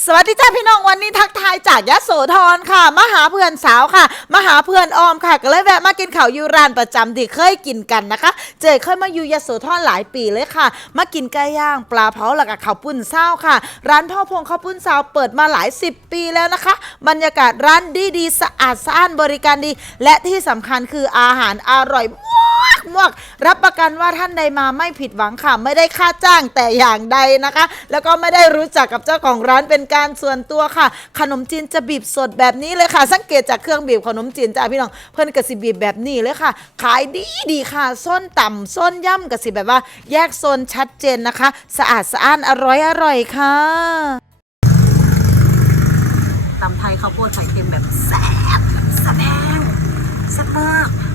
สวัสดีจ้าพี่น้องวันนี้ทักทายจากยะโสธรค่ะมาหาเพื่อนสาวค่ะมาหาเพื่อนออมค่ะ ก็เลยแวะมากินข้าวยูร้านประจำที่เคยกินกันนะคะ เจเคยมาอยู่ยะโสธรหลายปีเลยค่ะ มากินไก่ย่างปลาเผาแล้วก็ข้าวปุ้นเศร้าค่ะ ร้านพ่อพงข้าวปุ้นเศร้าเปิดมาหลายสิบปีแล้วนะคะ บรรยากาศร้านดีดีสะอาดสะอ้านบริการดี และที่สำคัญคืออาหารอร่อยมาก มากรับประกันว่าท่านใดมาไม่ผิดหวังค่ะ ไม่ได้ค่าจ้างแต่อย่างใดนะคะ แล้วก็ไม่ได้รู้จักกับเจ้าของร้านเป็นการส่วนตัวค่ะ ขนมจีนจะบีบสดแบบนี้เลยค่ะ สังเกตจากเครื่องบีบขนมจีนจ้าพี่น้องเพิ่นกสิบีบแบบนี้เลยค่ะ ขายดีดีค่ะส้นต่ำส้นย่ำกสิแบบว่า แยกโซนชัดเจนนะคะ สะอาดสะอ้านอร่อยอร่อยค่ะตำไทยข้าวโพดไข่เค็มแบบแซ่บแซ่บแซ่บมาก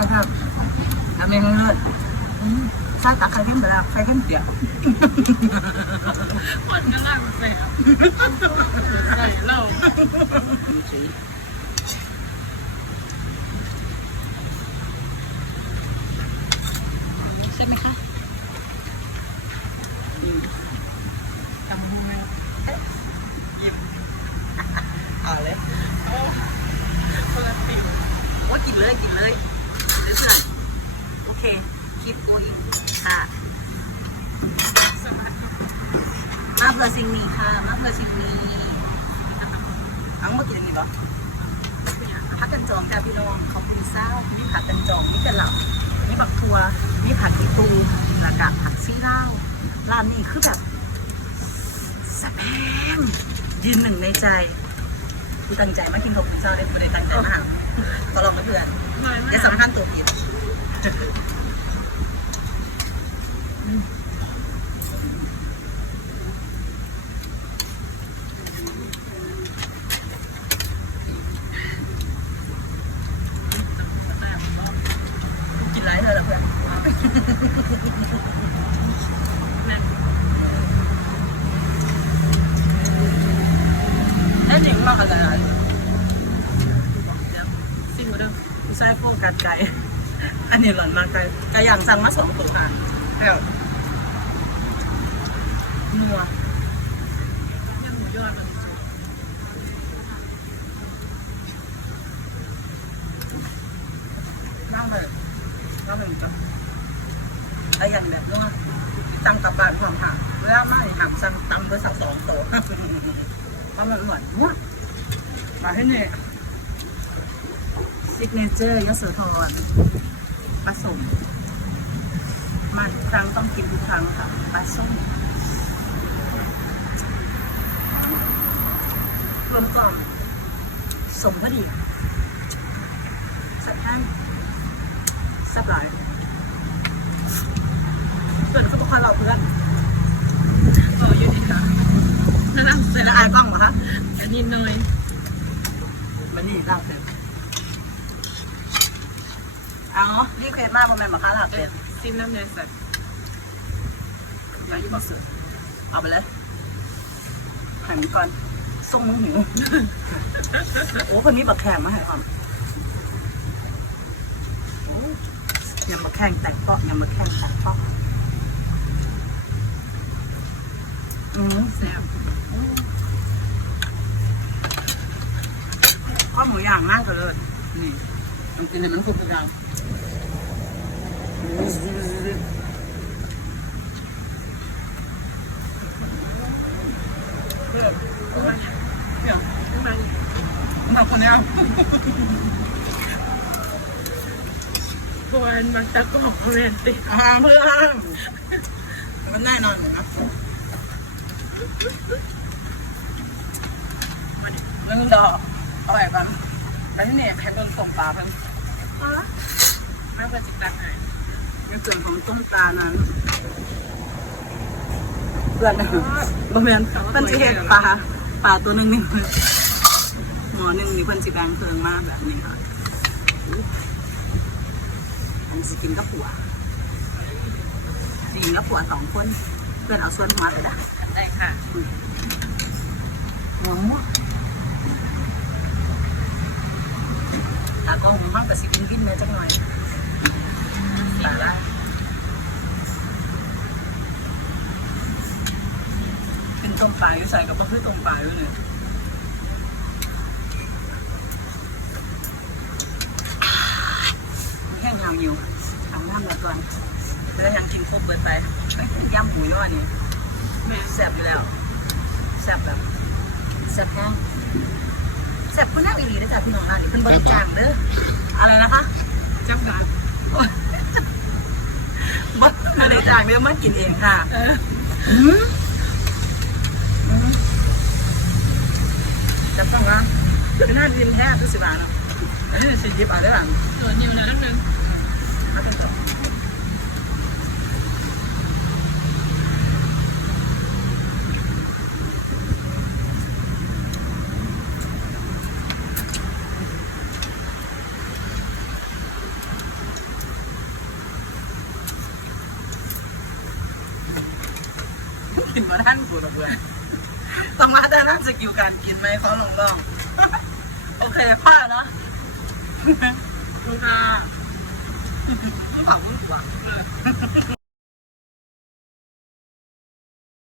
ทำมากกว่าครับทำเองเลิศถ้าตักใครเข้มไปแล้วใครเข้มเสียคนกำลังแสบใส่เหล้าใช่ไหมคะตำหูแม่เอาเลยคนละติวว่ากินเลยกินเลย เพื่อนโอเค คลิปโอ้ยค่ะมาเพื่อสิ่งนี้ค่ะ มาเพื่อสิ่งนี้เอามากินอันนี้ปะผักกันจองจ้าพี่น้องขอบคุณเศร้ามีผักกันจองมีกระหล่ำมีบักทัวมีผักกีตูแล้วก็ผักซีเล่าร้านนี้คือแบบแซ่บแห้งยืนหนึ่งในใจกูตั้งใจมากินของคุณเจ้าได้ไม่ได้ตั้งใจมาก ก็ลองกับเพื่อนน้อยมาอย่ากสำคัญตัวผิดกินไรเธอละเพื่อนแม่แค่หนึ่งมากอะไร ซิมมาเด้อ ไม่ใช่พวกกัดไก่ อันนี้หล่อนมากไก่ไก่ย่างสั่งมาสองตัวค่ะแล้วนัวยังหมูยอดมันนั่งเลยนั่งเลยจ้ะไอ้อยันแบบนัวตั้งกับบ้านความค่ะเวลามาหามสั่งตำเพื่อสักสองตัวเพราะมันหมือนมั่วมาให้เนี่ย ซิกเนเจอร์ยโสธรปลาส้มมาทุกครั้งต้องกินทุกครั้งค่ะปลาส้มรวมกล่อมสมพอดีสักท่านสับหลายเพื่อนเขาบอกว่าเราเพื่อนต่ออยู่ดีค่ะนั่งเสร็จจะแล้วอายกล้องเหรอคะอันนี้เนยมันนี่ลาบเป็ด เอารีบเคสมากมันแม่นมาค้าลาบเป็ดซิมน้ำเนยใส่ไปยี่บอกเสือเอาไปเลยหันก่อนส่งมึงหิวโอ้คนนี้บักแข่งมาให้ความโอ้ยำบักแข่งแตกเปาะยำบักแข่งแตกเปาะอืมแซ่บข้าวหมูย่างมากกันเลยนี่ ต้องกินให้มันคุกอย่างเพื่อนเพื่อนเนี่ยเรียวนมาคนเนี้ยเพื่อนมันตะกอกโรแมนติกอ่าเพื่อนมันแน่นอนเลยนะมันดอกอาแบบกันอันนี้เนี่ยให้เป็นส่งปลาเพิ่ม น่าจะจิกดักหายในส่วนของต้มปลานั้นเพื่อนนะบะเมียนเพิ่นเห็ดปลาปลาตัวหนึ่งนี่หมอหนึ่งนี่เพิ่นจะแบ่งเครื่องมากแบบนี้ค่ะอันสิกินกับผัวสิกินกับผัวสองคน เพื่อนเอาส่วนหัวไปนะได้ค่ะหัวากล้องมันมากกว่สิบินบินเลยจังหน่อยตายละขึ้นตรงปลายอยู่ใส่กับมะขื้นตรงปลายอยู่เนี่ยแห้งาำอยู่ทำน้ำมาก่อนแล้วยังกินครบเบิดไปย่ำหมูย่อนี่แซ่บอยู่แล้วแซ่บแบบแซ่บแห้ง แซ่บคุณนั่งอีหลีนะจ๊ะพี่น้องร้านนี้เพิ่นบริจาคเด้ออะไรนะคะจับกันบริจาคเด้อมากินเองค่ะเอออืมอืมจะต้องว่าคือน่ากินแท้ทุกสิบบาทเนาะเออสี่สิบบาทได้ป่ะส่วนอยู่นะนั่นนึง มาเป็นตัว กินมาท่านกูระเบือต้องมาแต่นั่นสกิลการกินไหมเขาลองลองโอเคพ่อเนาะคุณอาไม่บอกมึงกว่า